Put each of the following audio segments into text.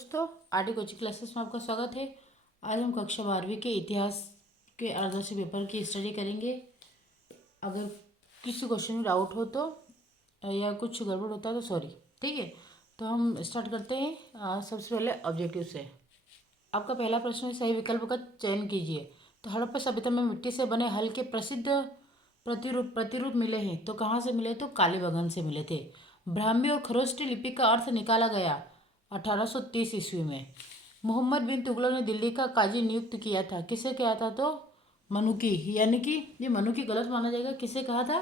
दोस्तों, RD coaching classes में आपका स्वागत है। आज हम कक्षा 12वीं के इतिहास के अर्धवार्षिक पेपर की स्टडी करेंगे। अगर किसी क्वेश्चन में डाउट हो तो या कुछ गड़बड़ होता है तो सॉरी। ठीक है, तो हम स्टार्ट करते हैं। सबसे पहले ऑब्जेक्टिव से आपका पहला प्रश्न है, सही विकल्प का चयन कीजिए। तो हड़प्पा सभ्यता में मिट्टी से बने हल के प्रसिद्ध प्रतिरूप मिले हैं। तो कहाँ से मिले? तो कालीबंगन से मिले थे। ब्राह्मी और खरोष्टी लिपि का अर्थ निकाला गया 1830 ईस्वी में। मोहम्मद बिन तुगलक ने दिल्ली का काजी नियुक्त किया था। किसे किया था? तो मनुकी, यानी कि ये मनुकी गलत माना जाएगा। किसे कहा था?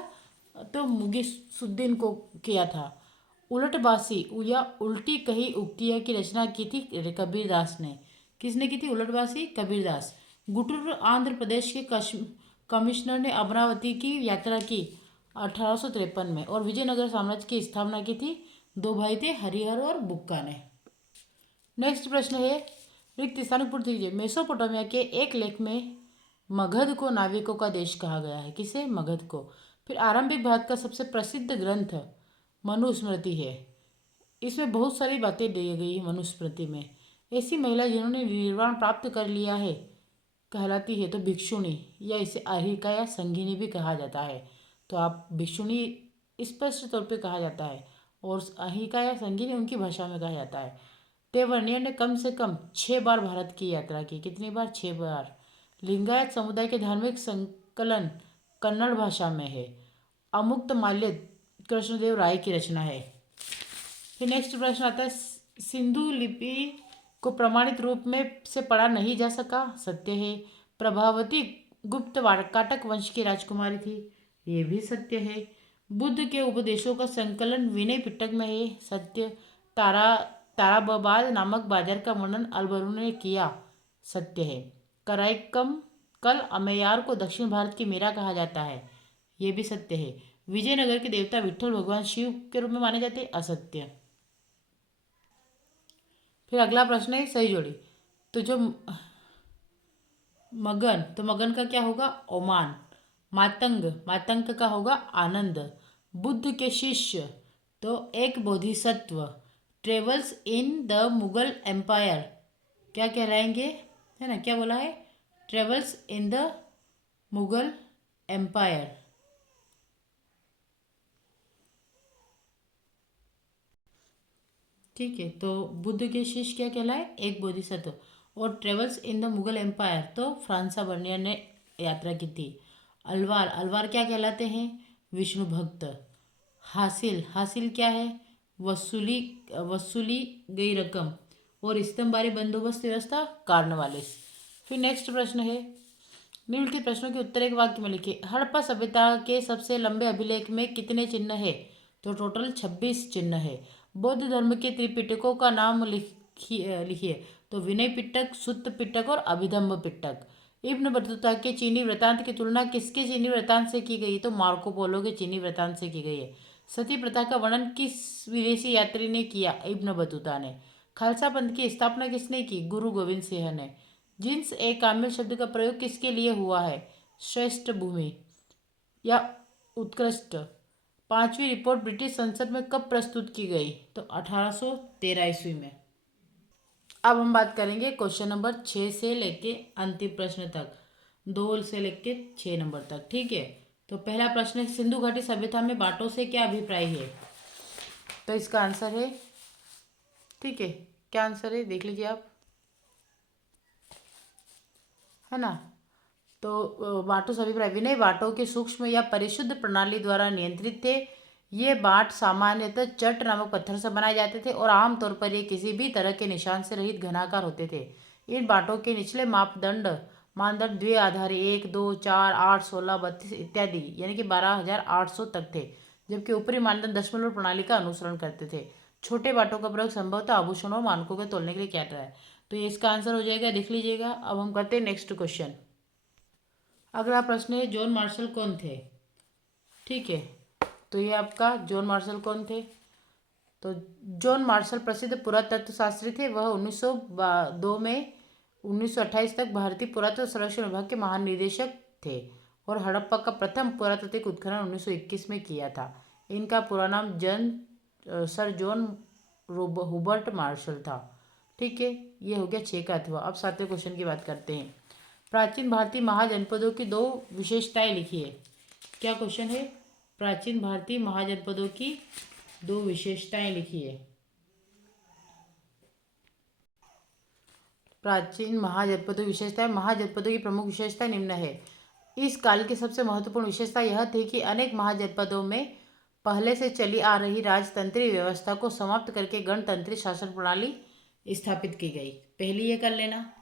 तो मुगीसुद्दीन को किया था। उलटबासी या उल्टी कही उक्तियाँ की रचना की थी कबीरदास ने। किसने की थी उलटबासी? कबीरदास। गुटुर आंध्र प्रदेश के कमिश्नर ने अमरावती की यात्रा की 1853 में और विजयनगर साम्राज्य की स्थापना की थी। दो भाई थे, हरिहर और बुक्का ने। नेक्स्ट प्रश्न है, रिक्त स्थान पूर्ति कीजिए। मेसोपोटामिया के एक लेख में मगध को नाविकों का देश कहा गया है। किसे? मगध को। फिर आरंभिक भारत का सबसे प्रसिद्ध ग्रंथ मनुस्मृति है। इसमें बहुत सारी बातें दी गई है मनुस्मृति में। ऐसी महिला जिन्होंने निर्वाण प्राप्त कर लिया है कहलाती है तो भिक्षुणी, या इसे अहिका या संगिनी भी कहा जाता है। तो आप भिक्षुणी स्पष्ट तौर पे कहा जाता है और अहिका या संगिनी उनकी भाषा में कहा जाता है। तेवर्णिया ने कम से कम 6 बार भारत की यात्रा की। कितनी बार? 6 बार। लिंगायत समुदाय के धार्मिक संकलन कन्नड़ भाषा में है। अमुक्त माल्य कृष्णदेव राय की रचना है। फिर नेक्स्ट प्रश्न आता है, सिंधु लिपि को प्रमाणित रूप में से पढ़ा नहीं जा सका। सत्य है। प्रभावती गुप्त काटक वंश की राजकुमारी थी। ये भी सत्य है। बुद्ध के उपदेशों का संकलन विनय पिटक में है। सत्य। ताराबाद नामक बाजार का वर्णन अलबरू ने किया। सत्य है। कराईकम कल अमेयार को दक्षिण भारत की मीरा कहा जाता है। ये भी सत्य है। विजयनगर के देवता विठ्ठल भगवान शिव के रूप में माने जाते हैं। असत्य। फिर अगला प्रश्न है, सही जोड़ी। तो जो मगन, तो मगन का क्या होगा? ओमान। मातंग, मातंग का होगा आनंद। बुद्ध के शिष्य, तो एक Bodhisattva. Travels in the Mughal empire क्या कहलाएंगे? है ना, क्या बोला है? Travels in the Mughal empire. ठीक है, तो बुद्ध के शिष्य क्या कहलाए? एक बोधिसत्व। और travels in the Mughal empire तो फ्रांसा बर्नियर ने यात्रा की थी। अलवार, अलवार क्या कहलाते हैं? विष्णु भक्त। हासिल, हासिल क्या है? वसूली, वसूली गई रकम। और स्तंभबारी बंदोबस्त व्यवस्था कार्नवालिस। फिर नेक्स्ट प्रश्न है, निम्नलिखित प्रश्नों के उत्तर एक वाक्य में लिखिए। हड़प्पा सभ्यता के सबसे लंबे अभिलेख में कितने चिन्ह है? तो टोटल 26 चिन्ह है। बौद्ध धर्म के त्रिपिटकों का नाम लिखिए। तो विनय पिटक, सुत्त पिटक और अभिधम्म पिटक। इब्न बतूता के चीनी वृत्तांत की तुलना किसके चीनी वृत्तांत से की गई? तो मार्को पोलो के चीनी वृत्तांत से की गई है। सती प्रथा का वर्णन किस विदेशी यात्री ने किया? इब्न बतूता ने। खालसा पंथ की स्थापना किसने की? गुरु गोविंद सिंह ने। जिन्स ए कामिल शब्द का प्रयोग किसके लिए हुआ है? श्रेष्ठ भूमि या उत्कृष्ट। पांचवी रिपोर्ट ब्रिटिश संसद में कब प्रस्तुत की गई? तो 1813 ईस्वी में। अब हम बात करेंगे क्वेश्चन नंबर 6 से लेके अंतिम प्रश्न तक, 2 से लेके 6 नंबर तक। ठीक है, तो पहला प्रश्न है, सिंधु घाटी सभ्यता में बाटों से क्या अभिप्राय है? तो इसका आंसर है, ठीक है, क्या आंसर है देख लीजिए आप, है ना। तो बाटों से अभिप्राय, विनय बाटों के सूक्ष्म या परिशुद्ध प्रणाली द्वारा नियंत्रित थे। ये बाट सामान्यतः चट नामक पत्थर से बनाए जाते थे और आमतौर पर ये किसी भी तरह के निशान से रहित घनाकार होते थे। इन बाटों के निचले मानदंड द्विआधारी 1, 2, 4, 8, 16, 32 इत्यादि यानी कि 12,800 तक थे, जबकि ऊपरी मानदंड दशमलव प्रणाली का अनुसरण करते थे। छोटे बाटों का प्रयोग संभवतः आभूषणों और मानकों के तोलने के लिए किया जाता है। तो ये इसका आंसर हो जाएगा, देख लीजिएगा। अब हम करते हैं नेक्स्ट क्वेश्चन। अगला प्रश्न है, जॉन मार्शल कौन थे? ठीक है, तो ये आपका जॉन मार्शल कौन थे? तो जॉन मार्शल प्रसिद्ध पुरातत्व शास्त्री थे। वह 1902 में 1928 तक भारतीय पुरातत्व सर्वेक्षण विभाग के महानिदेशक थे और हड़प्पा का प्रथम पुरातात्विक उत्खनन 1921 में किया था। इनका पूरा नाम सर जॉन हुबर्ट मार्शल था। ठीक है, ये हो गया 6 का अथवा। अब 7वें क्वेश्चन की बात करते हैं। प्राचीन भारतीय महाजनपदों की 2 विशेषताएं लिखिए। क्या क्वेश्चन है? प्राचीन भारतीय महाजनपदों की 2 विशेषताएं लिखिए। प्राचीन महाजनपदों की विशेषताएं। महाजनपदों की प्रमुख विशेषता निम्न है। इस काल की सबसे महत्वपूर्ण विशेषता यह थी कि अनेक महाजनपदों में पहले से चली आ रही राजतंत्रीय व्यवस्था को समाप्त करके गणतंत्री शासन प्रणाली स्थापित की गई। पहली ये कर लेना,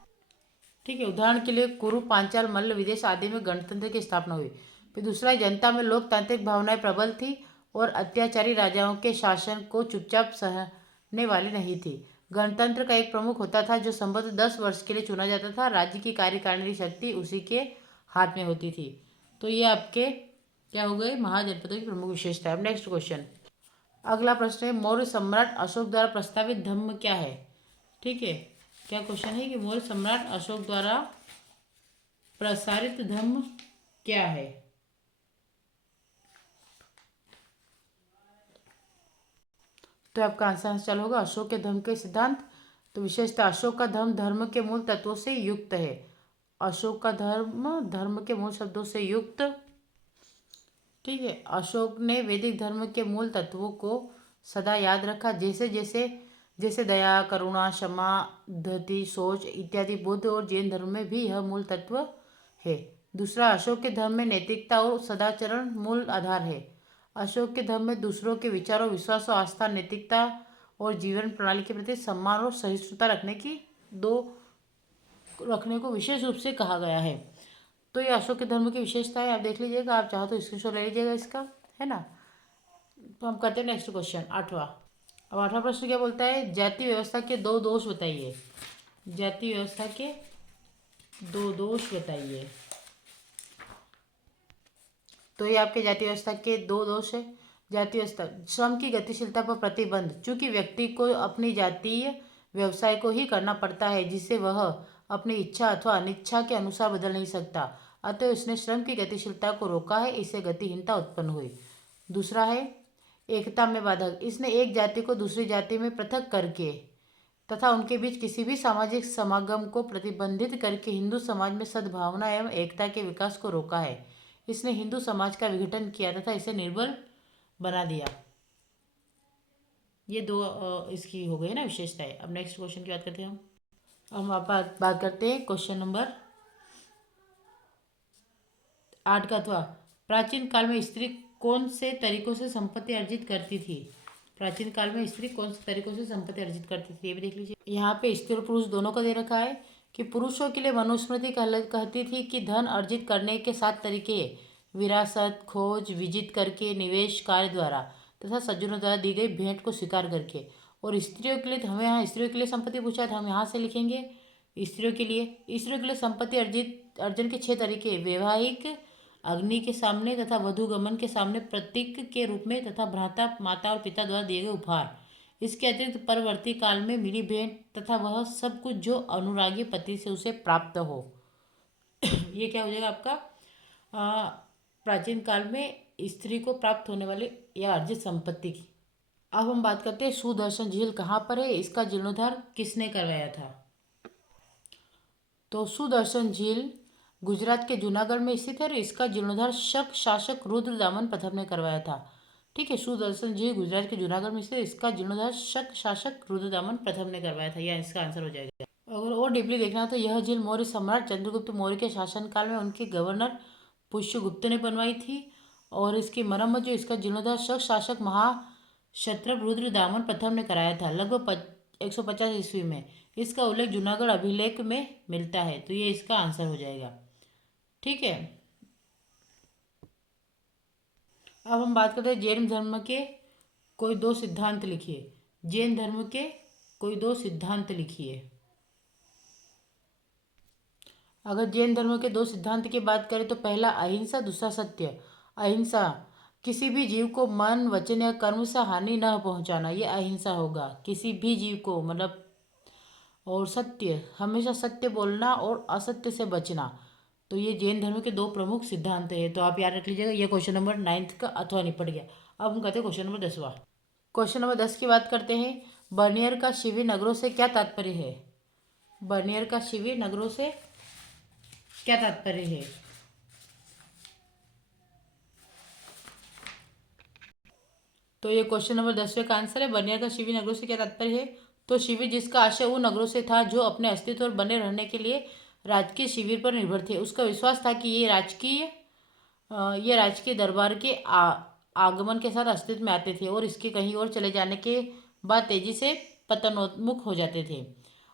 ठीक है। उदाहरण के लिए कुरु, पांचाल, मल्ल, विदेश आदि में गणतंत्र की स्थापना हुई। फिर दूसरा, जनता में लोकतांत्रिक भावनाएं प्रबल थी और अत्याचारी राजाओं के शासन को चुपचाप सहने वाली नहीं थी। गणतंत्र का एक प्रमुख होता था जो संभवतः 10 वर्ष के लिए चुना जाता था। राज्य की कार्यकारिणी शक्ति उसी के हाथ में होती थी। तो ये आपके क्या हो गए? महाजनपदों की प्रमुख विशेषता है। नेक्स्ट क्वेश्चन, अगला प्रश्न है, मौर्य सम्राट अशोक द्वारा प्रस्तावित धम्म क्या है? ठीक है, क्या क्वेश्चन है कि मौर्य सम्राट अशोक द्वारा प्रसारित धम्म क्या है? तो आपका आंसर चल होगा अशोक के धर्म के सिद्धांत। तो विशेषता, अशोक का धर्म धर्म के मूल तत्वों से युक्त है। अशोक का धर्म धर्म के मूल शब्दों से युक्त, ठीक है। अशोक ने वैदिक धर्म के मूल तत्वों को सदा याद रखा, जैसे जैसे जैसे दया, करुणा, क्षमा, धृति, सोच इत्यादि। बुद्ध और जैन धर्म में भी यह मूल तत्व है। दूसरा, अशोक के धर्म में नैतिकता और सदाचरण मूल आधार है। अशोक के धर्म में दूसरों के विचारों, विश्वासों, आस्था, नैतिकता और जीवन प्रणाली के प्रति सम्मान और सहिष्णुता रखने को विशेष रूप से कहा गया है। तो ये अशोक के धर्म की विशेषता है, आप देख लीजिएगा, आप चाहो तो स्क्रीनशॉट ले लीजिएगा इसका, है ना। तो हम करते हैं नेक्स्ट क्वेश्चन, 8वां। अब 8वां प्रश्न क्या बोलता है? जाति व्यवस्था के 2 दोष बताइए। जाति व्यवस्था के 2 दोष बताइए। तो ये आपके जाति व्यवस्था के 2 दोष है। जाति व्यवस्था, श्रम की गतिशीलता पर प्रतिबंध। चूंकि व्यक्ति को अपनी जातीय व्यवसाय को ही करना पड़ता है जिसे वह अपनी इच्छा अथवा अनिच्छा के अनुसार बदल नहीं सकता, अतः उसने श्रम की गतिशीलता को रोका है, इससे गतिहीनता उत्पन्न हुई। दूसरा है एकता में बाधक। इसने एक जाति को दूसरी जाति में पृथक करके तथा उनके बीच किसी भी सामाजिक समागम को प्रतिबंधित करके हिंदू समाज में सद्भावना एवं एकता के विकास को रोका है। इसने हिंदू समाज का विघटन किया तथा इसे निर्बल बना दिया। ये 2 इसकी हो गई ना विशेषताएं। अब नेक्स्ट क्वेश्चन की बात करते हैं हम बात करते हैं क्वेश्चन नंबर 8 का था। प्राचीन काल में स्त्री कौन से तरीकों से संपत्ति अर्जित करती थी? प्राचीन काल में स्त्री कौन से तरीकों से संपत्ति अर्जित करती थी, ये भी देख लीजिए। यहाँ पे स्त्री और पुरुष दोनों को दे रखा है कि पुरुषों के लिए मनुस्मृति कहती थी कि धन अर्जित करने के 7 तरीके: विरासत, खोज, विजित करके, निवेश, कार्य द्वारा तथा सज्जनों द्वारा दी गई भेंट को स्वीकार करके। और स्त्रियों के लिए, तो हमें यहाँ स्त्रियों के लिए संपत्ति पूछा है, तो हम यहाँ से लिखेंगे स्त्रियों के लिए संपत्ति अर्जन के 6 तरीके: वैवाहिक, अग्नि के सामने तथा वधुगमन के सामने प्रतीक के रूप में, तथा भ्राता, माता और पिता द्वारा दिए गए उपहार। इसके अतिरिक्त परवर्ती काल में मिली भेंट तथा वह सब कुछ जो अनुरागी पति से उसे प्राप्त हो। ये क्या हो जाएगा आपका? प्राचीन काल में स्त्री को प्राप्त होने वाले या अर्जित संपत्ति की। अब हम बात करते हैं सुदर्शन झील कहाँ पर है, इसका जीर्णोद्धार किसने करवाया था? तो सुदर्शन झील गुजरात के जूनागढ़ में स्थित है और इसका जीर्णोद्धार शक शासक रुद्रदामन प्रथम ने करवाया था। ठीक है, सुदर्शन झील गुजरात के जूनागढ़ में स्थित, इसका जीर्णोद्धार शक शासक रुद्रदामन प्रथम ने करवाया था। यह इसका आंसर हो जाएगा। अगर और डीपली देखना है तो यह झील मौर्य सम्राट चंद्रगुप्त मौर्य के शासनकाल में उनके गवर्नर पुष्यगुप्त ने बनवाई थी। और इसकी मरम्मत जो इसका जीर्णोद्धार शक शासक महाक्षत्रप रुद्रदामन प्रथम ने कराया था, लगभग 150 ईस्वी में। इसका उल्लेख जूनागढ़ अभिलेख में मिलता है, तो ये इसका आंसर हो जाएगा। ठीक है, अब हम बात करते हैं जैन धर्म के कोई 2 सिद्धांत लिखिए। जैन धर्म के कोई 2 सिद्धांत लिखिए। अगर जैन धर्म के 2 सिद्धांत की बात करें तो पहला अहिंसा, दूसरा सत्य। अहिंसा, किसी भी जीव को मन, वचन या कर्म से हानि न पहुंचाना, ये अहिंसा होगा, किसी भी जीव को, मतलब। और सत्य, हमेशा सत्य बोलना और असत्य से बचना। तो ये जैन धर्म के 2 प्रमुख सिद्धांत है, तो आप याद रख लीजिएगा। ये क्वेश्चन नंबर 9 का अथवा निपट गया। अब हम कहते हैं क्वेश्चन नंबर 10वां। क्वेश्चन नंबर 10 की बात करते हैं। बर्नियर का शिविर नगरों से क्या तात्पर्य है? बर्नियर का शिविर नगरों से क्या तात्पर्य है? तो ये क्वेश्चन नंबर 10वें का आंसर है। बर्नियर का शिविर नगरों से क्या तात्पर्य है? तो शिविर जिसका आशय उन नगरों से था जो अपने अस्तित्व और बने रहने के लिए राजकीय शिविर पर निर्भर थे। उसका विश्वास था कि ये राजकीय दरबार के आगमन के साथ अस्तित्व में आते थे और इसके कहीं और चले जाने के बाद तेजी से पतनोन्मुख हो जाते थे।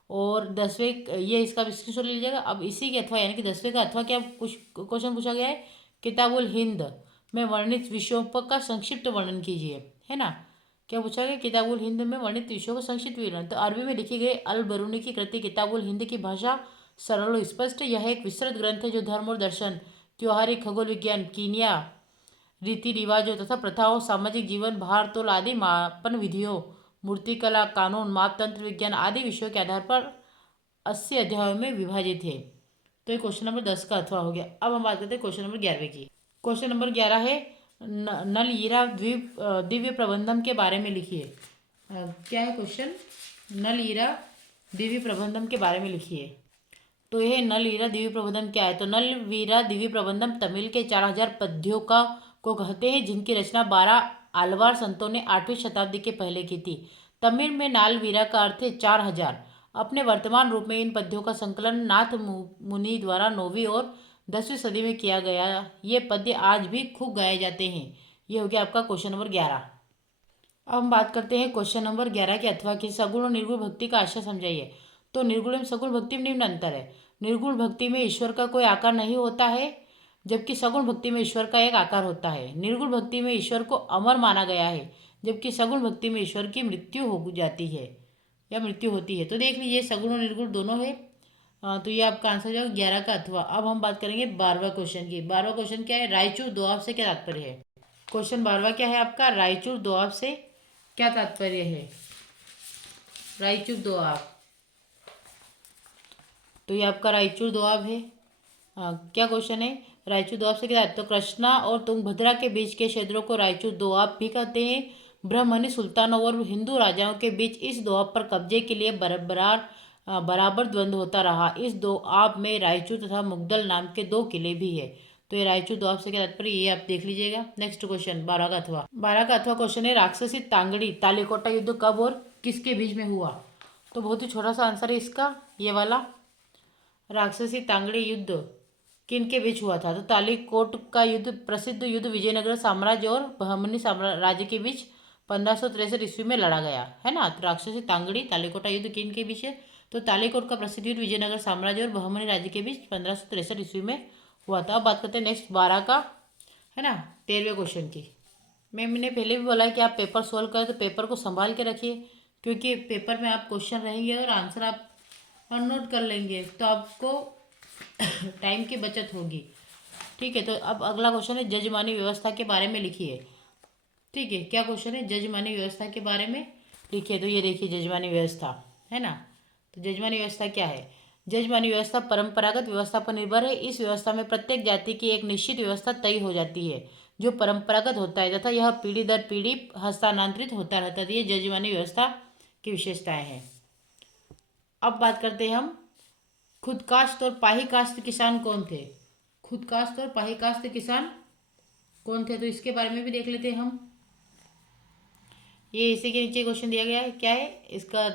और 10वें ये इसका स्क्रीनशॉट ले लीजिएगा। अब इसी के अथवा यानी कि 10वें का अथवा क्या कुछ क्वेश्चन पूछा गया है, किताबुल हिंद में वर्णित विषयों का संक्षिप्त वर्णन कीजिए, है ना। क्या पूछा गया? किताबुल हिंद में वर्णित विषयों का संक्षिप्त विवरण। तो अरबी में लिखी गई अल बरूनी की कृति किताबुल हिंद की भाषा सरल और स्पष्ट। यह एक विस्तृत ग्रंथ है जो धर्म और दर्शन, त्योहारिक खगोल विज्ञान, कीनिया रीति रिवाजों तथा प्रथाओं, सामाजिक जीवन, भार तोल आदि मापन विधियों, मूर्तिकला, कानून, मापतंत्र विज्ञान आदि विषयों के आधार पर 80 अध्यायों में विभाजित है। तो ये क्वेश्चन नंबर 10 का अथवा हो गया। अब हम बात करते हैं क्वेश्चन नंबर 11 की। क्वेश्चन नंबर 11 है नल ईरा द्वीप दिव्य प्रबंधम के बारे में लिखिए। क्या है क्वेश्चन? नल ईरा दिव्य प्रबंधम के बारे में लिखिए। तो यह नल वीरा दिव्य प्रबंधम क्या है? तो नल वीरा दिव्य प्रबंधम तमिल के 4000 पद्यों का को कहते हैं जिनकी रचना 12 आलवार संतों ने 8वीं शताब्दी के पहले की थी। तमिल में नाल वीरा का अर्थ है 4000। अपने वर्तमान रूप में इन पद्यों का संकलन नाथ मुनि द्वारा 9वीं और 10वीं सदी में किया गया। ये पद्य आज भी खूब गाए जाते हैं। ये हो गया आपका क्वेश्चन नंबर 11। अब हम बात करते हैं क्वेश्चन नंबर 11 के अथवा की सगुण और निर्गुण भक्ति का आशय समझाइए। तो निर्गुण एवं सगुण भक्ति में निम्न अंतर है। निर्गुण भक्ति में ईश्वर का कोई आकार नहीं होता है, जबकि सगुण भक्ति में ईश्वर का एक आकार होता है। निर्गुण भक्ति में ईश्वर को अमर माना गया है, जबकि सगुण भक्ति में ईश्वर की मृत्यु हो जाती है या मृत्यु होती है। तो देख लीजिए सगुण और निर्गुण दोनों है। तो ये आपका आंसर हो जाएगा 11 का अथवा। अब हम बात करेंगे 12वां क्वेश्चन की। 12वां क्वेश्चन क्या है? रायचूर दोआब से क्या तात्पर्य है? क्वेश्चन 12वां क्या है आपका? रायचूर दोआब से क्या तात्पर्य है? रायचूर दोआब, तो ये आपका रायचूर दोआब है। क्या क्वेश्चन है? रायचूर दोआब से क्या? तो कृष्णा और तुंगभद्रा के बीच के क्षेत्रों को रायचूर दोआब भी कहते हैं। ब्राह्मणी सुल्तानों और हिंदू राजाओं के बीच इस दोआब पर कब्जे के लिए बराबर द्वंद्व होता रहा। इस दोआब में रायचूर तथा मुगदल नाम के 2 किले भी है। तो ये रायचूर दोआब से क्या तात्पर्य, ये आप देख लीजिएगा। नेक्स्ट क्वेश्चन 12 का अथवा। 12 का अथवा क्वेश्चन है राक्षसी तांगड़ी तालिकोटा युद्ध कब और किसके बीच में हुआ? तो बहुत ही छोटा सा आंसर है इसका, ये वाला। राक्षसी तांगड़ी युद्ध किन के बीच हुआ था? तो तालिकोट का युद्ध प्रसिद्ध युद्ध विजयनगर साम्राज्य और बहमनी साम्राज्य के बीच 1563 ईस्वी में लड़ा गया, है ना। तो राक्षसी तांगड़ी तालिकोटा युद्ध किन के बीच है? तो तालिकोट का प्रसिद्ध युद्ध विजयनगर साम्राज्य और बहमनी राज्य के बीच 1563 ईस्वी में हुआ था। अब बात करते हैं नेक्स्ट 12 का, है ना, 13वें क्वेश्चन की। मैंने पहले भी बोला है कि आप पेपर सोल्व करें तो पेपर को संभाल के रखिए, क्योंकि पेपर में आप क्वेश्चन रहेंगे और आंसर आप नोट कर लेंगे तो आपको टाइम की बचत होगी। ठीक है, तो अब अगला क्वेश्चन है जजमानी व्यवस्था के बारे में लिखिए। ठीक है, क्या क्वेश्चन है? जजमानी व्यवस्था के बारे में लिखिए। तो ये देखिए जजमानी व्यवस्था, है ना। तो जजमानी व्यवस्था क्या है? जजमानी व्यवस्था परंपरागत व्यवस्था पर निर्भर है। इस व्यवस्था में प्रत्येक जाति की एक निश्चित व्यवस्था तय हो जाती है जो परंपरागत होता है तथा यह पीढ़ी दर पीढ़ी हस्तांतरित होता रहता है। ये जजमानी व्यवस्था की विशेषताएं हैं। अब बात करते हैं हम खुदकास्ट और पाही कास्ट किसान कौन थे? खुदकास्ट और पाही कास्ट किसान कौन थे? तो इसके बारे में भी देख लेते हैं हम। ये इसी के नीचे क्वेश्चन दिया गया है, क्या है इसका,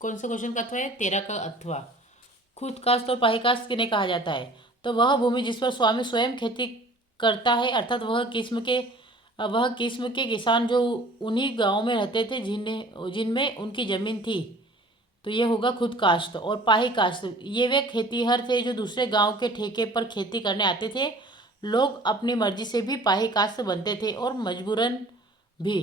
कौन सा क्वेश्चन का अथवा है? 13 का अथवा। खुदकास्ट और पाही कास्ट किन्हें कहा जाता है? तो वह भूमि जिस पर स्वामी स्वयं खेती करता है, अर्थात वह किस्म के किसान जो उन्हीं गाँव में रहते थे जिनमें उनकी जमीन थी। तो ये होगा खुद कास्ट। और पाही कास्ट ये वे खेतीहर थे जो दूसरे गांव के ठेके पर खेती करने आते थे। लोग अपनी मर्जी से भी पाही कास्ट बनते थे और मजबूरन भी।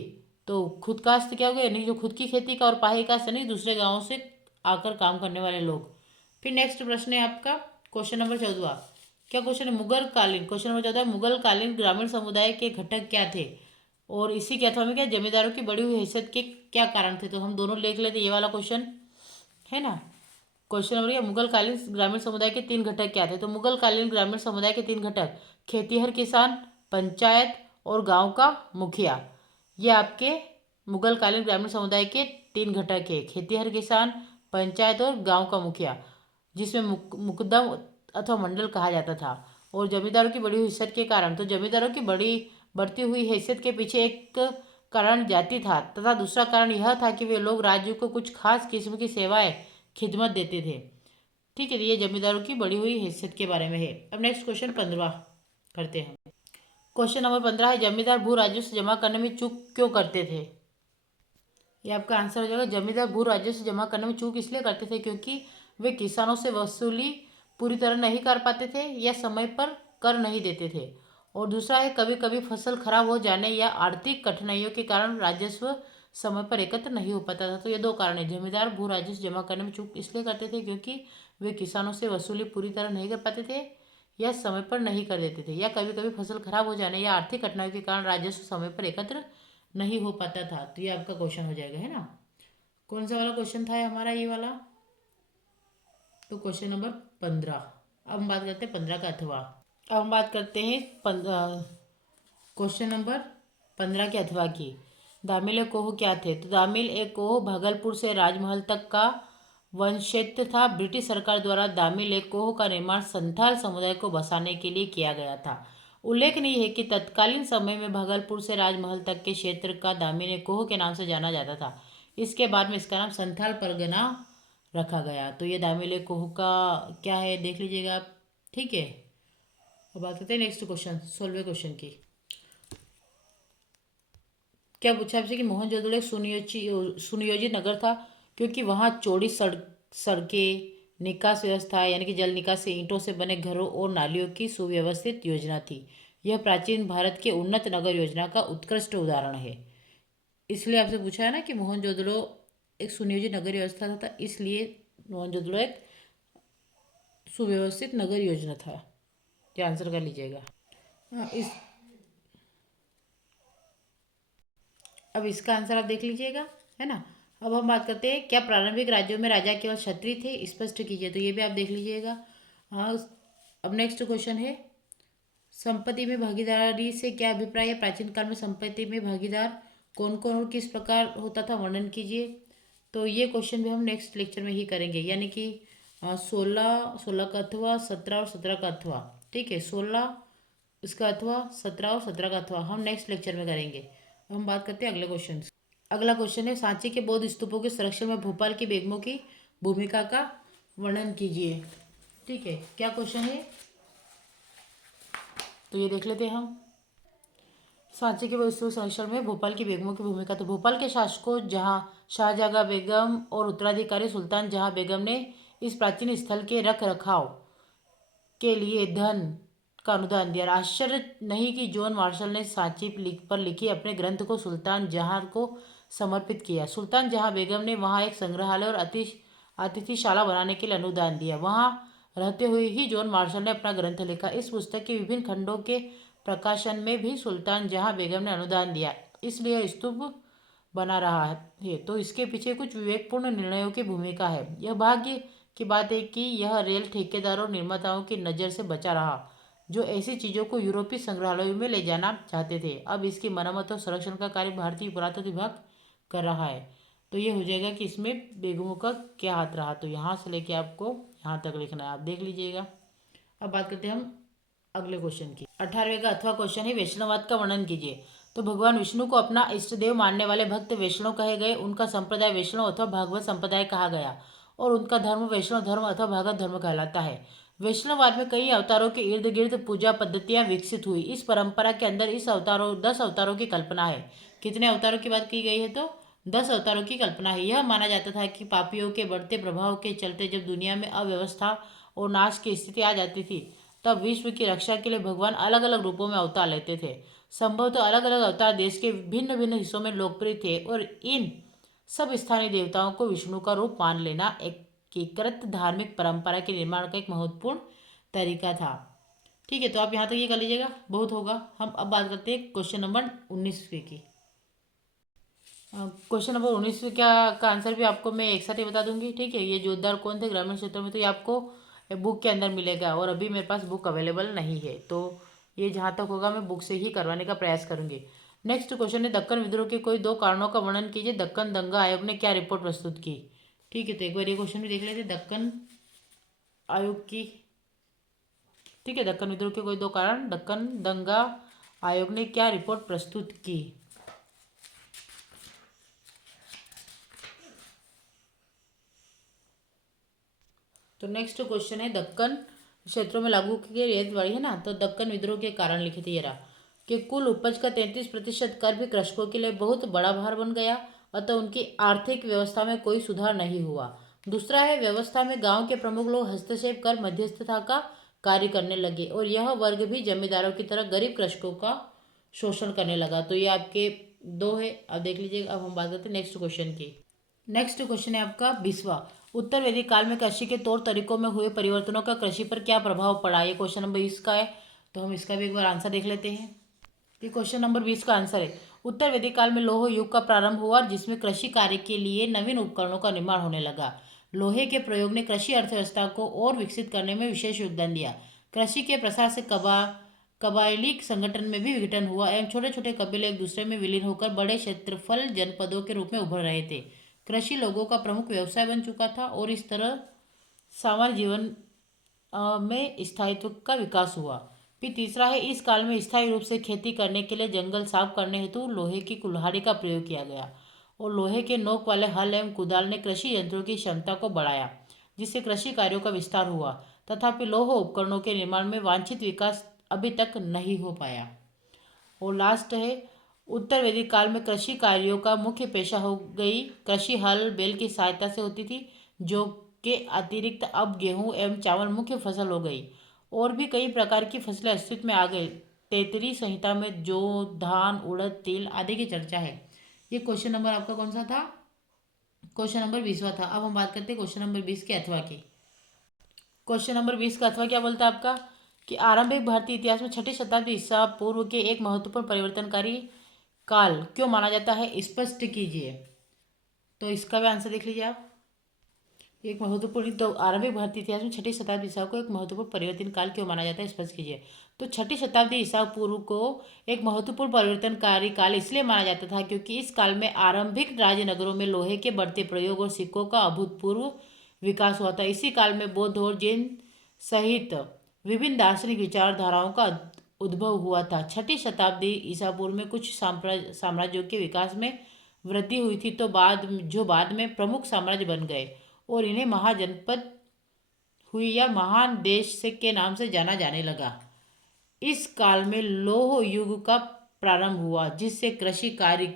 तो खुद कास्ट क्या हो गया? यानी जो खुद की खेती का, और पाही कास्ट यानी दूसरे गाँव से आकर काम करने वाले लोग। फिर नेक्स्ट प्रश्न है आपका क्वेश्चन नंबर 14। क्या क्वेश्चन है? मुगल कालीन, क्वेश्चन नंबर 14, मुगल कालीन ग्रामीण समुदाय के घटक क्या थे? और इसी के अथवा में क्या जमींदारों की बढ़ी हुई हैसियत के क्या कारण थे? तो हम दोनों लिख लेते ये वाला क्वेश्चन, है ना। क्वेश्चन नंबर क्या? मुगल कालीन ग्रामीण समुदाय के 3 घटक क्या थे? तो मुगल कालीन ग्रामीण समुदाय के 3 घटक खेतीहर किसान, पंचायत और गांव का मुखिया, ये आपके मुगल कालीन ग्रामीण समुदाय के 3 घटक है: खेतीहर किसान, पंचायत और गांव का मुखिया, जिसमें मुकदम अथवा मंडल कहा जाता था। और जमींदारों की बड़ी हुई हैसियत के कारण, तो जमींदारों की बढ़ती हुई हैसियत के पीछे एक कारण जाति था तथा दूसरा कारण यह था कि वे लोग राज्य को कुछ खास किस्म की सेवाएं खिदमत देते थे। ठीक है, तो ये जमींदारों की बढ़ी हुई हैसियत के बारे में है। अब नेक्स्ट क्वेश्चन 15 करते हैं। क्वेश्चन नंबर 15 है, जमींदार भू राजस्व जमा करने में चूक क्यों करते थे? ये आपका आंसर हो जाएगा, जमींदार भू राजस्व जमा करने में चूक इसलिए करते थे क्योंकि वे किसानों से वसूली पूरी तरह नहीं कर पाते थे या समय पर कर नहीं देते थे। और दूसरा है, कभी कभी फसल खराब हो जाने या आर्थिक कठिनाइयों के कारण राजस्व समय पर एकत्र नहीं हो पाता था। तो ये दो कारण है, जमींदार भू राजस्व जमा करने में चूक इसलिए करते थे क्योंकि वे किसानों से वसूली पूरी तरह नहीं कर पाते थे या समय पर नहीं कर देते थे, या कभी कभी फसल खराब हो जाने या आर्थिक कठिनाइयों के कारण राजस्व समय पर एकत्र नहीं हो पाता था। तो ये आपका क्वेश्चन हो जाएगा, है ना। कौन सा वाला क्वेश्चन था हमारा ये वाला? तो क्वेश्चन नंबर 15। अब हम बात करते हैं 15 का अथवा। अब हम बात करते हैं क्वेश्चन नंबर 15 के अथवा की। दामिल कोह क्या थे? तो दामिल एक कोह भागलपुर से राजमहल तक का वनक्षेत्र था। ब्रिटिश सरकार द्वारा दामिल एक कोह का निर्माण संथाल समुदाय को बसाने के लिए किया गया था। उल्लेखनीय है कि तत्कालीन समय में भागलपुर से राजमहल तक के क्षेत्र का दामिनी कोह के नाम से जाना जाता था। इसके बाद में इसका नाम संथाल परगना रखा गया। तो ये दामिले कोह का क्या है देख लीजिएगा आप। ठीक है, अब बात करते हैं नेक्स्ट क्वेश्चन 16वें क्वेश्चन की। क्या पूछा आपसे कि मोहनजोदड़ो एक सुनियोजित नगर था क्योंकि वहाँ चौड़ी सड़कें, निकास व्यवस्था यानी कि जल निकास से ईंटों से बने घरों और नालियों की सुव्यवस्थित योजना थी। यह प्राचीन भारत के उन्नत नगर योजना का उत्कृष्ट उदाहरण है। इसलिए आपसे पूछा है ना कि मोहनजोदड़ो एक सुनियोजित नगर व्यवस्था था, इसलिए मोहनजोदड़ो एक सुव्यवस्थित नगर योजना था। ये आंसर कर लीजिएगा। इस अब इसका आंसर आप देख लीजिएगा, है ना। अब हम बात करते हैं, क्या प्रारंभिक राज्यों में राजा केवल क्षत्रिय थे? स्पष्ट कीजिए। तो ये भी आप देख लीजिएगा। हाँ, अब नेक्स्ट क्वेश्चन है, संपत्ति में भागीदारी से क्या अभिप्राय है? प्राचीन काल में संपत्ति में भागीदार कौन कौन और किस प्रकार होता था, वर्णन कीजिए। तो ये क्वेश्चन भी हम नेक्स्ट लेक्चर में ही करेंगे, यानी कि 16 का अथवा, 17 और 17 का अथवा। ठीक है, 16 इसका अथवा, 17 और 17 का अथवा हम नेक्स्ट लेक्चर में करेंगे। अब हम बात करते हैं अगले क्वेश्चन। अगला क्वेश्चन है, सांची के बौद्ध स्तूपों के संरक्षण में भोपाल की बेगमों की भूमिका का वर्णन कीजिए। ठीक है, क्या क्वेश्चन है तो ये देख लेते हैं हम। सांची के बौद्ध स्तूप संरक्षण में भोपाल की बेगमों की भूमिका। तो भोपाल के शासकों जहाँ शाहजहाँ बेगम और उत्तराधिकारी सुल्तान जहाँ बेगम ने इस प्राचीन स्थल के रख रखाव के लिए धन का अनुदान दिया। आश्चर्य नहीं कि जॉन मार्शल ने सांची पर लिखी अपने ग्रंथ को सुल्तान जहां को समर्पित किया। सुल्तान जहां बेगम ने वहां एक संग्रहालय और अतिथिशाला बनाने के लिए अनुदान दिया। वहां रहते हुए ही जॉन मार्शल ने अपना ग्रंथ लिखा। इस पुस्तक के विभिन्न खंडों के प्रकाशन में भी सुल्तान जहां बेगम ने अनुदान दिया, इसलिए स्तूप बना रहा है। तो इसके पीछे कुछ विवेकपूर्ण निर्णयों की भूमिका है। यह भाग्य की बात है कि यह रेल ठेकेदारों और निर्माताओं की नज़र से बचा रहा, जो ऐसी चीज़ों को यूरोपीय संग्रहालयों में ले जाना चाहते थे। अब इसकी मरम्मत और संरक्षण का कार्य भारतीय पुरातत्व विभाग कर रहा है। तो ये हो जाएगा कि इसमें बेगमों का क्या हाथ रहा। तो यहाँ से लेके आपको यहाँ तक लिखना है, आप देख लीजिएगा। अब बात करते हैं हम अगले क्वेश्चन की। 18वें का अथवा क्वेश्चन है, वैष्णववाद का वर्णन कीजिए। तो भगवान विष्णु को अपना इष्ट देव मानने वाले भक्त वैष्णव कहे गए। उनका संप्रदाय वैष्णव अथवा भागवत संप्रदाय कहा गया और उनका धर्म वैष्णव धर्म अथवा भागवत धर्म कहलाता है। वैष्णववाद में कई अवतारों के इर्द गिर्द पूजा पद्धतियां विकसित हुई। इस परंपरा के अंदर इस अवतारों 10 अवतारों की कल्पना है। कितने अवतारों की बात की गई है? तो 10 अवतारों की कल्पना है। यह माना जाता था कि पापियों के बढ़ते प्रभाव के चलते जब दुनिया में अव्यवस्था और नाश की स्थिति आ जाती थी, तब विश्व की रक्षा के लिए भगवान अलग अलग रूपों में अवतार लेते थे। संभवतः अलग अलग अवतार देश के भिन्न भिन्न हिस्सों में लोकप्रिय थे और इन सब स्थानीय देवताओं को विष्णु का रूप मान लेना एकीकृत धार्मिक परंपरा के निर्माण का एक महत्वपूर्ण तरीका था। ठीक है, तो आप यहाँ तक ये कर लीजिएगा, बहुत होगा। हम अब बात करते हैं क्वेश्चन नंबर 19 की। क्वेश्चन नंबर 19 का आंसर भी आपको मैं एक साथ ही बता दूंगी। ठीक है, ये जोरदार कौन थे ग्रामीण क्षेत्रों में, तो ये आपको बुक के अंदर मिलेगा और अभी मेरे पास बुक अवेलेबल नहीं है, तो ये जहाँ तक होगा मैं बुक से ही करवाने का प्रयास करूँगी। नेक्स्ट क्वेश्चन है दक्कन विद्रोह के कोई दो कारणों का वर्णन कीजिए। दक्कन दंगा आयोग ने क्या रिपोर्ट प्रस्तुत की। ठीक है, तो एक बार ये क्वेश्चन भी देख लेते हैं। दक्कन आयोग की, ठीक है, दक्कन विद्रोह के कोई दो कारण, दक्कन दंगा आयोग ने क्या रिपोर्ट प्रस्तुत की। तो नेक्स्ट क्वेश्चन है दक्कन क्षेत्रों में लागू की गई रियायत वाली है ना, तो दक्कन विद्रोह के कारण लिखे थे ये रहा कि कुल उपज का 33% कर भी कृषकों के लिए बहुत बड़ा भार बन गया, अतः उनकी आर्थिक व्यवस्था में कोई सुधार नहीं हुआ। दूसरा है व्यवस्था में गांव के प्रमुख लोग हस्तक्षेप कर मध्यस्थता का कार्य करने लगे और यह वर्ग भी जमींदारों की तरह गरीब कृषकों का शोषण करने लगा। तो ये आपके दो है, अब देख लीजिएगा। अब हम बात करते हैं नेक्स्ट क्वेश्चन की। नेक्स्ट क्वेश्चन है आपका 20वां। उत्तर वैदिक काल में कृषि के तौर तरीकों में हुए परिवर्तनों का कृषि पर क्या प्रभाव पड़ा। ये क्वेश्चन नंबर 20 का है, तो हम इसका भी एक बार आंसर देख लेते हैं। ये क्वेश्चन नंबर 20 का आंसर है उत्तर वैदिक काल में लौह युग का प्रारंभ हुआ, जिसमें कृषि कार्य के लिए नवीन उपकरणों का निर्माण होने लगा। लोहे के प्रयोग ने कृषि अर्थव्यवस्था को और विकसित करने में विशेष योगदान दिया। कृषि के प्रसार से कबायली संगठन में भी विघटन हुआ एवं छोटे छोटे कबीले एक दूसरे में विलीन होकर बड़े क्षेत्रफल जनपदों के रूप में उभर रहे थे। कृषि लोगों का प्रमुख व्यवसाय बन चुका था और इस तरह सामान्य जीवन में स्थायित्व का विकास हुआ। फिर तीसरा है इस काल में स्थायी रूप से खेती करने के लिए जंगल साफ करने हेतु लोहे की कुल्हाड़ी का प्रयोग किया गया और लोहे के नोक वाले हल एवं कुदाल ने कृषि यंत्रों की क्षमता को बढ़ाया, जिससे कृषि कार्यों का विस्तार हुआ। तथापि लौह उपकरणों के निर्माण में वांछित विकास अभी तक नहीं हो पाया। और लास्ट है उत्तर वैदिक काल में कृषि कार्यों का मुख्य पेशा हो गई कृषि हल बैल की सहायता से होती थी, जो के अतिरिक्त अब गेहूं एवं चावल मुख्य फसल हो गई और भी कई प्रकार की फसलें अस्तित्व में आ गई। तैतरीय संहिता में जौ, धान, उड़द, तिल आदि की चर्चा है। ये क्वेश्चन नंबर आपका कौन सा था। क्वेश्चन नंबर 20वां था। अब हम बात करते हैं क्वेश्चन नंबर 20 के अथवा की। क्वेश्चन नंबर 20 का अथवा क्या बोलता है आपका कि आरंभिक भारतीय इतिहास में छठी शताब्दी ईसा पूर्व के एक महत्वपूर्ण परिवर्तनकारी काल क्यों माना जाता है, स्पष्ट कीजिए। तो इसका भी आंसर देख लीजिए आप। एक महत्वपूर्ण, तो आरंभिक भारतीय इतिहास में छठी शताब्दी ईसा को एक महत्वपूर्ण परिवर्तन काल क्यों माना जाता है, स्पष्ट कीजिए। तो छठी शताब्दी ईसा पूर्व को एक महत्वपूर्ण परिवर्तनकारी काल इसलिए माना जाता था क्योंकि इस काल में आरंभिक राजनगरों में लोहे के बढ़ते प्रयोग और सिक्कों का अभूतपूर्व विकास हुआ था। इसी काल में बौद्ध और जैन सहित विभिन्न दार्शनिक विचारधाराओं का उद्भव हुआ था। छठी शताब्दी ईसा पूर्व में कुछ साम्राज्यों के विकास में वृद्धि हुई थी, तो बाद में प्रमुख साम्राज्य बन गए और इन्हें महाजनपद हुई या महान देश से के नाम से जाना जाने लगा। इस काल में लौह युग का प्रारंभ हुआ, जिससे कृषि कार्य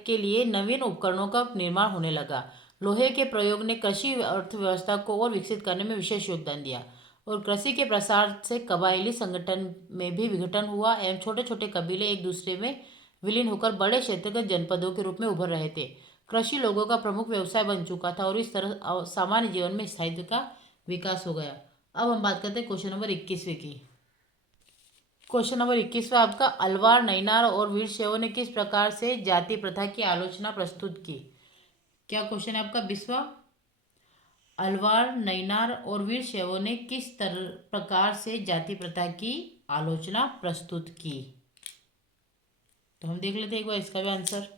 के लिए नवीन उपकरणों का निर्माण होने लगा। लोहे के प्रयोग ने कृषि अर्थव्यवस्था को और विकसित करने में विशेष योगदान दिया और कृषि के प्रसार से कबायली संगठन में भी विघटन हुआ एवं छोटे छोटे कबीले एक दूसरे में विलीन होकर बड़े क्षेत्रगत जनपदों के रूप में उभर रहे थे। कृषि लोगों का प्रमुख व्यवसाय बन चुका था और इस तरह सामान्य जीवन में स्थायित्व का विकास हो गया। अब हम बात करते हैं क्वेश्चन नंबर 21वें की। क्वेश्चन नंबर 21वां आपका अलवार, नैनार और वीरशैवों ने किस प्रकार से जाति प्रथा की आलोचना प्रस्तुत की। क्या क्वेश्चन है आपका 20वां। अलवार, नैनार और वीरशैवों ने किस प्रकार से जाति प्रथा की आलोचना प्रस्तुत की। तो हम देख लेते हैं एक बार इसका भी आंसर।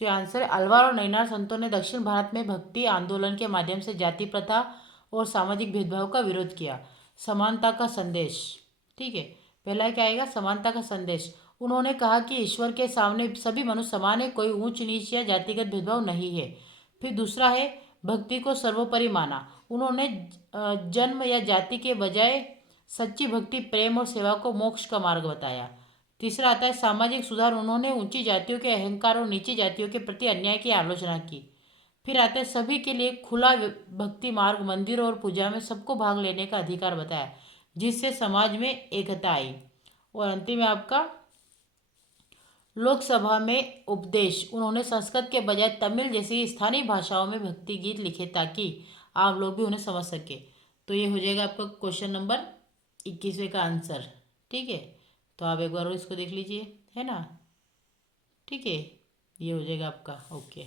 तो आंसर है अलवार और नैनार संतों ने दक्षिण भारत में भक्ति आंदोलन के माध्यम से जाति प्रथा और सामाजिक भेदभाव का विरोध किया। समानता का संदेश, ठीक है, पहला क्या आएगा, समानता का संदेश। उन्होंने कहा कि ईश्वर के सामने सभी मनुष्य समान है, कोई ऊंच नीच या जातिगत भेदभाव नहीं है। फिर दूसरा है भक्ति को सर्वोपरि माना। उन्होंने जन्म या जाति के बजाय सच्ची भक्ति, प्रेम और सेवा को मोक्ष का मार्ग बताया। तीसरा आता है सामाजिक सुधार। उन्होंने ऊंची जातियों के अहंकार और नीची जातियों के प्रति अन्याय की आलोचना की। फिर आता है सभी के लिए खुला भक्ति मार्ग, मंदिर और पूजा में सबको भाग लेने का अधिकार बताया, जिससे समाज में एकता आई। और अंतिम में आपका लोकसभा में उपदेश। उन्होंने संस्कृत के बजाय तमिल जैसी स्थानीय भाषाओं में भक्ति गीत लिखे ताकि आप लोग भी उन्हें समझ सके। तो ये हो जाएगा आपका क्वेश्चन नंबर 21वें का आंसर, ठीक है। तो आप एक बार और इसको देख लीजिए, है ना, ठीक है, ये हो जाएगा आपका ओके।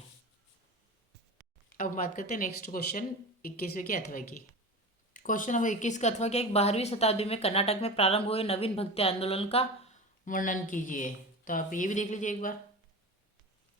अब बात करते हैं नेक्स्ट क्वेश्चन 21वें के अथवा की। क्वेश्चन नंबर 21 का अथवा क्या 12वीं शताब्दी में कर्नाटक में प्रारंभ हुए नवीन भक्ति आंदोलन का वर्णन कीजिए। तो आप ये भी देख लीजिए एक बार।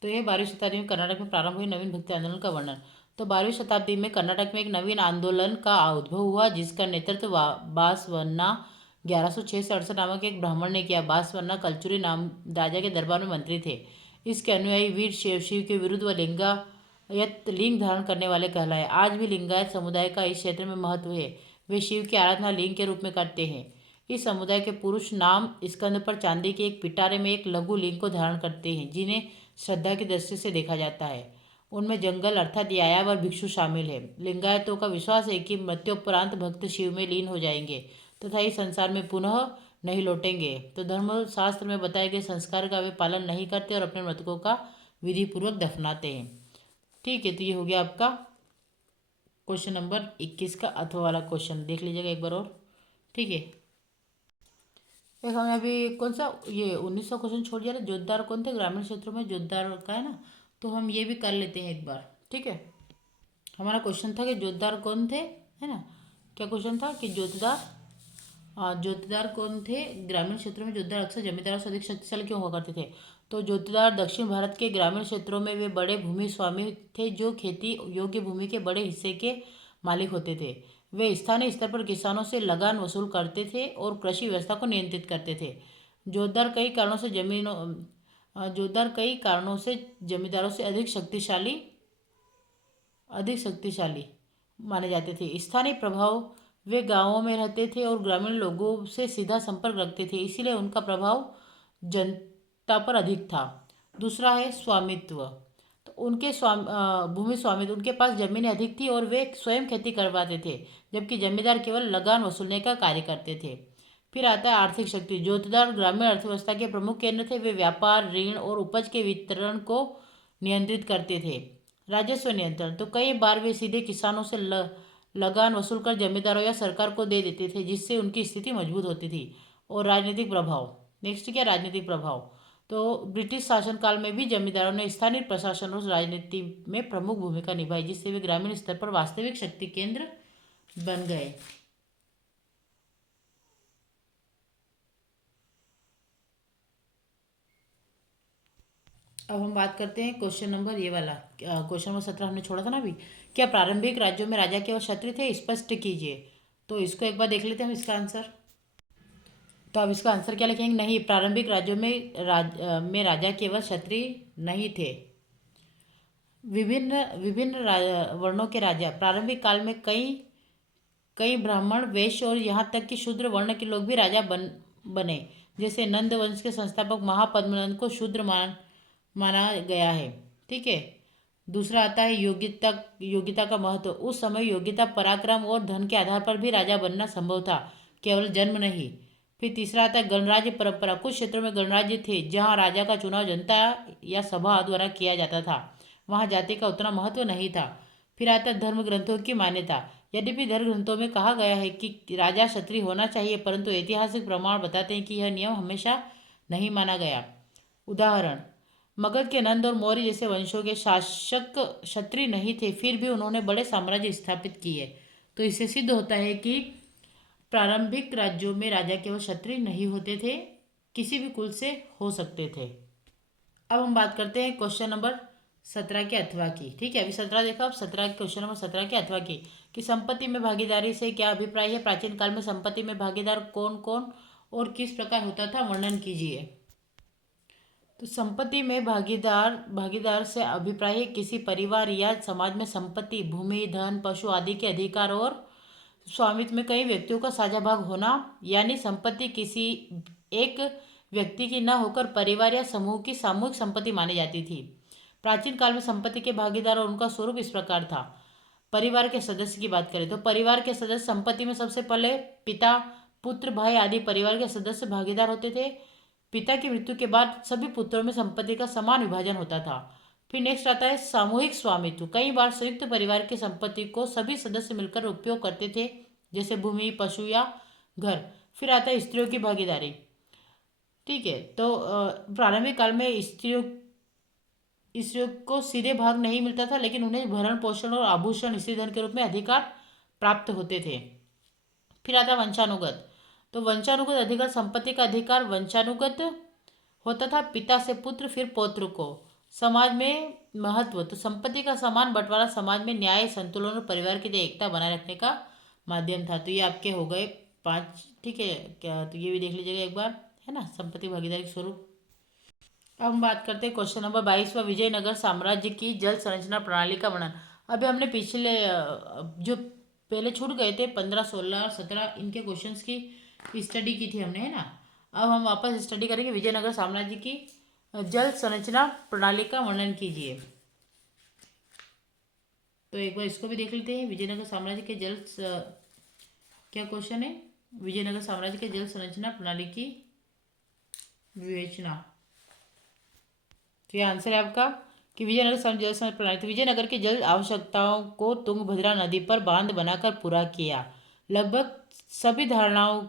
तो ये 12वीं शताब्दी में कर्नाटक में प्रारंभ हुए नवीन भक्ति आंदोलन का वर्णन। तो 12वीं शताब्दी में कर्नाटक में एक नवीन आंदोलन का उद्भव हुआ जिसका नेतृत्व बासवन्ना 1106 से 68 नामक एक ब्राह्मण ने किया। बासवन्ना कलचुरी नाम राजा के दरबार में मंत्री थे। इसके अनुयायी वीर शिव के विरुद्ध व लिंगायत लिंग धारण करने वाले कहलाए। आज भी लिंगायत समुदाय का इस क्षेत्र में महत्व है। वे शिव की आराधना लिंग के रूप में करते हैं। इस समुदाय के पुरुष नाम स्कंद पर चांदी के एक पिटारे में एक लघु लिंग को धारण करते हैं जिन्हें श्रद्धा की दृष्टि से देखा जाता है। उनमें जंगल अर्थात यायावर भिक्षु शामिल है। लिंगायतों का विश्वास है कि मृत्योपरांत भक्त शिव में लीन हो जाएंगे तथा इस संसार में पुनः नहीं लौटेंगे। तो धर्मशास्त्र में बताए गए संस्कार का वे पालन नहीं करते और अपने मृतकों का विधि पूर्वक दफनाते हैं। ठीक है, तो ये हो गया आपका क्वेश्चन नंबर 21 का अथवा वाला क्वेश्चन। देख लीजिएगा एक बार और। ठीक है, एक हमने अभी कौन सा ये 1900 क्वेश्चन छोड़ दिया था। जोतदार कौन थे? ग्रामीण क्षेत्रों में जोतदार का है ना, तो हम ये भी कर लेते हैं एक बार। ठीक है, हमारा क्वेश्चन था कि जोतदार कौन थे, है ना। क्या क्वेश्चन था कि जोतदार कौन थे? ग्रामीण क्षेत्रों में जोतदार अक्सर जमींदारों से अधिक शक्तिशाली क्यों हुआ करते थे? तो जोतदार दक्षिण भारत के ग्रामीण क्षेत्रों में वे बड़े भूमि स्वामी थे जो खेती योग्य भूमि के बड़े हिस्से के मालिक होते थे। वे स्थानीय स्तर पर किसानों से लगान वसूल करते थे और कृषि व्यवस्था को नियंत्रित करते थे। जोतदार कई कारणों से जमींदारों से अधिक शक्तिशाली माने जाते थे। स्थानीय प्रभाव, वे गांवों में रहते थे और ग्रामीण लोगों से सीधा संपर्क रखते थे, इसीलिए उनका प्रभाव जनता पर अधिक था। दूसरा है स्वामित्व। तो भूमि स्वामित्व, उनके पास जमीनें अधिक थी और वे स्वयं खेती करवाते थे, जबकि जमींदार केवल लगान वसूलने का कार्य करते थे। फिर आता है आर्थिक शक्ति। जोतदार ग्रामीण अर्थव्यवस्था के प्रमुख केंद्र थे। वे व्यापार, ऋण और उपज के वितरण को नियंत्रित करते थे। राजस्व नियंत्रण, तो कई बार वे सीधे किसानों से लगान वसूल कर जमींदारों या सरकार को दे देते थे, जिससे उनकी स्थिति मजबूत होती थी। और राजनीतिक प्रभाव, नेक्स्ट क्या? राजनीतिक प्रभाव। तो ब्रिटिश शासनकाल में भी जमींदारों ने स्थानीय प्रशासन और राजनीति में प्रमुख भूमिका निभाई, जिससे वे ग्रामीण स्तर पर वास्तविक शक्ति केंद्र बन गए। अब हम बात करते हैं क्वेश्चन नंबर ये वाला, क्वेश्चन नंबर 17 हमने छोड़ा था ना अभी। क्या प्रारंभिक राज्यों में राजा केवल क्षत्रिय थे? स्पष्ट कीजिए। तो इसको एक बार देख लेते हैं हम इसका आंसर। तो अब इसका आंसर क्या लिखेंगे? नहीं, प्रारंभिक राज्यों में राजा केवल क्षत्रिय नहीं थे। विभिन्न विभिन्न वर्णों के राजा। प्रारंभिक काल में कई कई ब्राह्मण, वैश्य और यहाँ तक कि शूद्र वर्ण के लोग भी राजा बने। जैसे नंद वंश के संस्थापक महापद्मनंद को शूद्र माना गया है। ठीक है। दूसरा आता है योग्यता का महत्व। उस समय योग्यता, पराक्रम और धन के आधार पर भी राजा बनना संभव था, केवल जन्म नहीं। फिर तीसरा आता है गणराज्य परंपरा। कुछ क्षेत्रों में गणराज्य थे जहाँ राजा का चुनाव जनता या सभा द्वारा किया जाता था, वहाँ जाति का उतना महत्व नहीं था। फिर आता है धर्म ग्रंथों की मान्यता। यद्यपि धर्म ग्रंथों में कहा गया है कि राजा क्षत्रिय होना चाहिए, परंतु ऐतिहासिक प्रमाण बताते हैं कि यह नियम हमेशा नहीं माना गया। उदाहरण, मगध के नंद और मौर्य जैसे वंशों के शासक क्षत्रिय नहीं थे, फिर भी उन्होंने बड़े साम्राज्य स्थापित किए। तो इससे सिद्ध होता है कि प्रारंभिक राज्यों में राजा केवल क्षत्रिय नहीं होते थे, किसी भी कुल से हो सकते थे। अब हम बात करते हैं क्वेश्चन नंबर 17 के अथवा की। ठीक है, अभी 17 देखा, अब 17 क्वेश्चन नंबर 17 के अथवा की कि संपत्ति में भागीदारी से क्या अभिप्राय है? प्राचीन काल में संपत्ति में भागीदार कौन कौन और किस प्रकार होता था, वर्णन कीजिए। तो संपत्ति में भागीदार से अभिप्राय है किसी परिवार या समाज में संपत्ति, भूमि, धन, पशु आदि के अधिकार और स्वामित्व में कई व्यक्तियों का साझा भाग होना। यानी संपत्ति किसी एक व्यक्ति की न होकर परिवार या समूह की सामूहिक संपत्ति मानी जाती थी। प्राचीन काल में संपत्ति के भागीदार और उनका स्वरूप इस प्रकार था। परिवार के सदस्य की बात करें तो परिवार के सदस्य संपत्ति में सबसे पहले पिता, पुत्र, भाई आदि परिवार के सदस्य भागीदार होते थे। पिता की मृत्यु के बाद सभी पुत्रों में संपत्ति का समान विभाजन होता था। फिर नेक्स्ट आता है सामूहिक स्वामित्व। कई बार संयुक्त परिवार की संपत्ति को सभी सदस्य मिलकर उपयोग करते थे, जैसे भूमि, पशु या घर। फिर आता है स्त्रियों की भागीदारी। ठीक है, तो प्रारंभिक काल में स्त्रियों को सीधे भाग नहीं मिलता था, लेकिन उन्हें भरण पोषण और आभूषण स्त्री धन के रूप में अधिकार प्राप्त होते थे। फिर आता है वंशानुगत। तो वंशानुगत अधिकार संपत्ति का अधिकार वंशानुगत होता था, पिता से पुत्र फिर पौत्र को। समाज में महत्व, तो संपत्ति का समान बंटवारा समाज में न्याय, संतुलन और परिवार की एकता बनाए रखने का माध्यम था। तो ये आपके हो गए 5। ठीक है क्या, तो ये भी देख लीजिएगा एक बार, है ना, संपत्ति भागीदारी के स्वरूप। अब हम बात करते हैं क्वेश्चन नंबर 22 व विजयनगर साम्राज्य की जल संरचना प्रणाली का वर्णन। अभी हमने पिछले जो पहले छूट गए थे 15, 16 और 17 इनके क्वेश्चंस की स्टडी की थी हमने, है ना। अब हम वापस स्टडी करेंगे विजयनगर साम्राज्य की जल संरचना प्रणाली का वर्णन कीजिए। तो एक बार इसको भी देख लेते हैं, विजयनगर साम्राज्य के क्या क्वेश्चन है, विजयनगर साम्राज्य के जल संरचना प्रणाली की विवेचना। तो ये आंसर है आपका कि विजयनगर जल संरक्षण प्रणाली, तो विजयनगर की जल आवश्यकताओं को तुंगभद्रा नदी पर बांध बनाकर पूरा किया। लगभग सभी धाराओं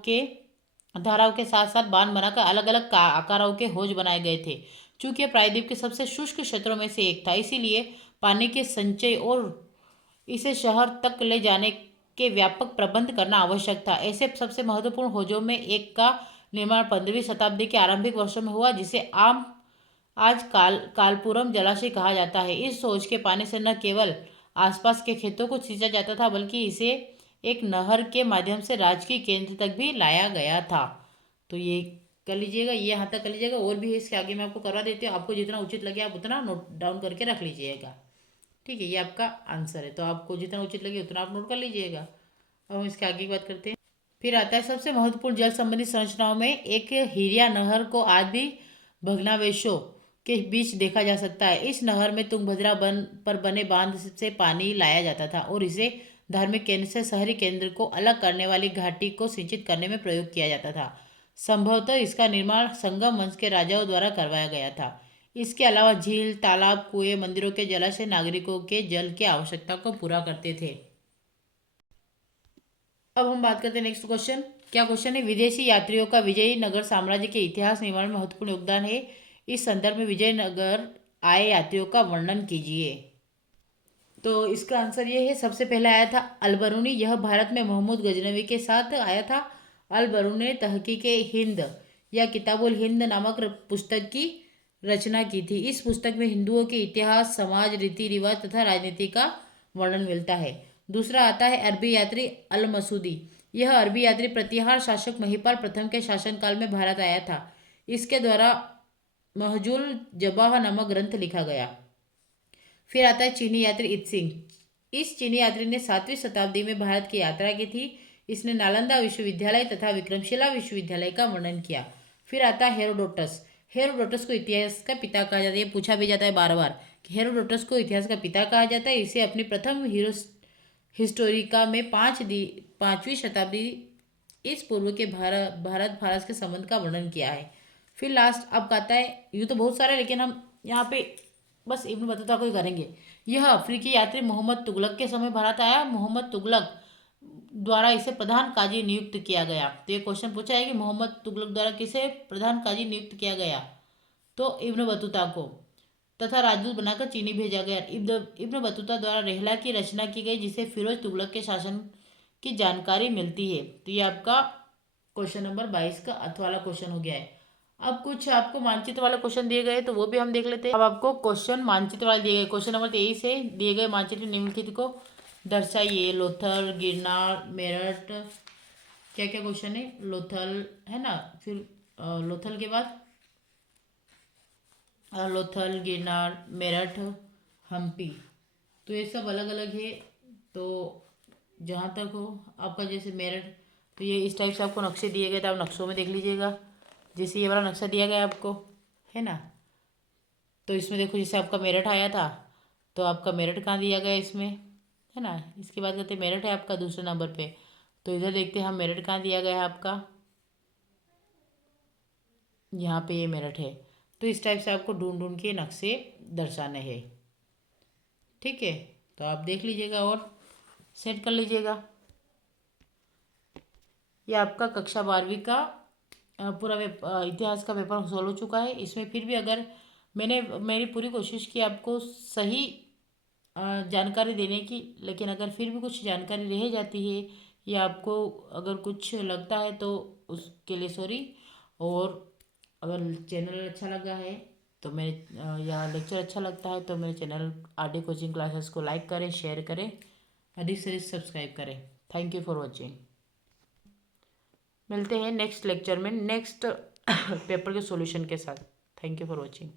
के साथ साथ बांध बनाकर अलग अलग आकारों के हौज बनाए गए थे। चूंकि प्रायद्वीप के सबसे शुष्क क्षेत्रों में से एक था, इसीलिए पानी के संचय और इसे शहर तक ले जाने के व्यापक प्रबंध करना आवश्यक था। ऐसे सबसे महत्वपूर्ण हौजों में एक का निर्माण 15वीं शताब्दी के आरंभिक वर्षों में हुआ, जिसे आज कालपुरम जलाशय कहा जाता है। इस हौज के पानी से न केवल आसपास के खेतों को सींचा जाता था, बल्कि इसे एक नहर के माध्यम से राजकीय केंद्र तक भी लाया गया था। तो ये कर लीजिएगा, ये यहाँ तक कर लीजिएगा। और भी है, इसके आगे मैं आपको करवा देती हूँ, आपको जितना उचित लगे आप उतना नोट डाउन करके रख लीजिएगा। ठीक है, ये आपका आंसर है, तो आपको जितना उचित लगे उतना आप नोट कर लीजिएगा। अब हम इसके आगे की बात करते हैं। फिर आता है सबसे महत्वपूर्ण जल संबंधी संरचनाओं में एक हिरिया नहर को आज भी भग्नावशेषों के बीच देखा जा सकता है। इस नहर में तुंगभद्रा पर बने बांध से पानी लाया जाता था और इसे धार्मिक केंद्र से शहरी केंद्र को अलग करने वाली घाटी को सिंचित करने में प्रयोग किया जाता था। संभवतः इसका निर्माण संगम वंश के राजाओं द्वारा करवाया गया था। इसके अलावा झील, तालाब, कुएं, मंदिरों के जलाशय नागरिकों के जल की आवश्यकता को पूरा करते थे। अब हम बात करते हैं नेक्स्ट क्वेश्चन। क्या क्वेश्चन है, विदेशी यात्रियों का विजयनगर साम्राज्य के इतिहास निर्माण में महत्वपूर्ण योगदान है। इस संदर्भ में विजयनगर आए यात्रियों का वर्णन कीजिए। तो इसका आंसर ये है, सबसे पहले आया था अलबरूनी। यह भारत में मोहम्मद गजनवी के साथ आया था। अलबरूनी ने तहकीक हिंद या किताबुल हिंद नामक पुस्तक की रचना की थी। इस पुस्तक में हिंदुओं के इतिहास, समाज, रीति रिवाज तथा राजनीति का वर्णन मिलता है। दूसरा आता है अरबी यात्री अल मसूदी। यह अरबी यात्री प्रतिहार शासक महिपाल प्रथम के शासनकाल में भारत आया था। इसके द्वारा महजुल जबाह नामक ग्रंथ लिखा गया। फिर आता है चीनी यात्री इत्सिंग। इस चीनी यात्री ने 7वीं शताब्दी में भारत की यात्रा की थी। इसने नालंदा विश्वविद्यालय तथा विक्रमशिला विश्वविद्यालय का वर्णन किया। फिर आता है हेरोडोटस। हेरोडोटस को इतिहास का पिता कहा जाता है। ये पूछा भी जाता है बार बार कि हेरोडोटस को इतिहास का पिता कहा जाता है। इसे अपनी प्रथम हिस्टोरिका में 5वीं शताब्दी इस पूर्व के भारत फारस के संबंध का वर्णन किया है। फिर लास्ट अब कहता है, यूँ तो बहुत सारे, लेकिन हम यहाँ पे बस इब्न बतूता को ही करेंगे। यह अफ्रीकी यात्री मोहम्मद तुगलक के समय भारत आया। मोहम्मद तुगलक द्वारा इसे प्रधान काजी नियुक्त किया गया। तो ये क्वेश्चन पूछा है कि मोहम्मद तुगलक द्वारा किसे प्रधान काजी नियुक्त किया गया, तो इब्न बतूता को, तथा राजदूत बनाकर चीनी भेजा गया। इब्न बतूता द्वारा रेहला की रचना की गई, जिसे फिरोज तुगलक के शासन की जानकारी मिलती है। तो ये आपका क्वेश्चन नंबर 22 का अर्थ वाला क्वेश्चन हो गया है। अब कुछ आपको मानचित्र वाले क्वेश्चन दिए गए, तो वो भी हम देख लेते हैं। अब आपको क्वेश्चन मानचित्र वाले दिए गए, क्वेश्चन नंबर 23 से दिए गए मानचित्र निम्नलिखित को दर्शाइए। लोथल, गिरनार, मेरठ, क्या क्या क्वेश्चन है, लोथल है ना, फिर लोथल के बाद लोथल, गिरनार, मेरठ, हम्पी, तो ये सब अलग अलग है। तो जहाँ तक हो आपका, जैसे मेरठ, तो ये इस टाइप से आपको नक्शे दिए गए थे, आप नक्शों में देख लीजिएगा। जैसे ये वाला नक्शा दिया गया आपको, है ना, तो इसमें देखो जैसे आपका मेरठ आया था, तो आपका मेरठ कहाँ दिया गया इसमें, है ना। इसके बाद कहते हैं मेरठ है आपका दूसरे नंबर पे, तो इधर देखते हैं हम मेरठ कहाँ दिया गया है आपका, यहाँ पे ये मेरठ है। तो इस टाइप से आपको ढूंढ ढूंढ के नक्शे दर्शाने हैं। ठीक है, तो आप देख लीजिएगा और सेट कर लीजिएगा। ये आपका कक्षा 12वीं का पूरा इतिहास का पेपर सोल्व हो चुका है। इसमें फिर भी अगर मैंने मेरी पूरी कोशिश की आपको सही जानकारी देने की, लेकिन अगर फिर भी कुछ जानकारी रह जाती है या आपको अगर कुछ लगता है तो उसके लिए सॉरी। और अगर चैनल अच्छा लगा है तो मेरे या लेक्चर अच्छा लगता है तो मेरे चैनल आरडी कोचिंग क्लासेस को लाइक करें, शेयर करें, अधिक से अधिक सब्सक्राइब करें। Thank you for watching. मिलते हैं नेक्स्ट लेक्चर में नेक्स्ट पेपर के सॉल्यूशन के साथ। Thank you for watching.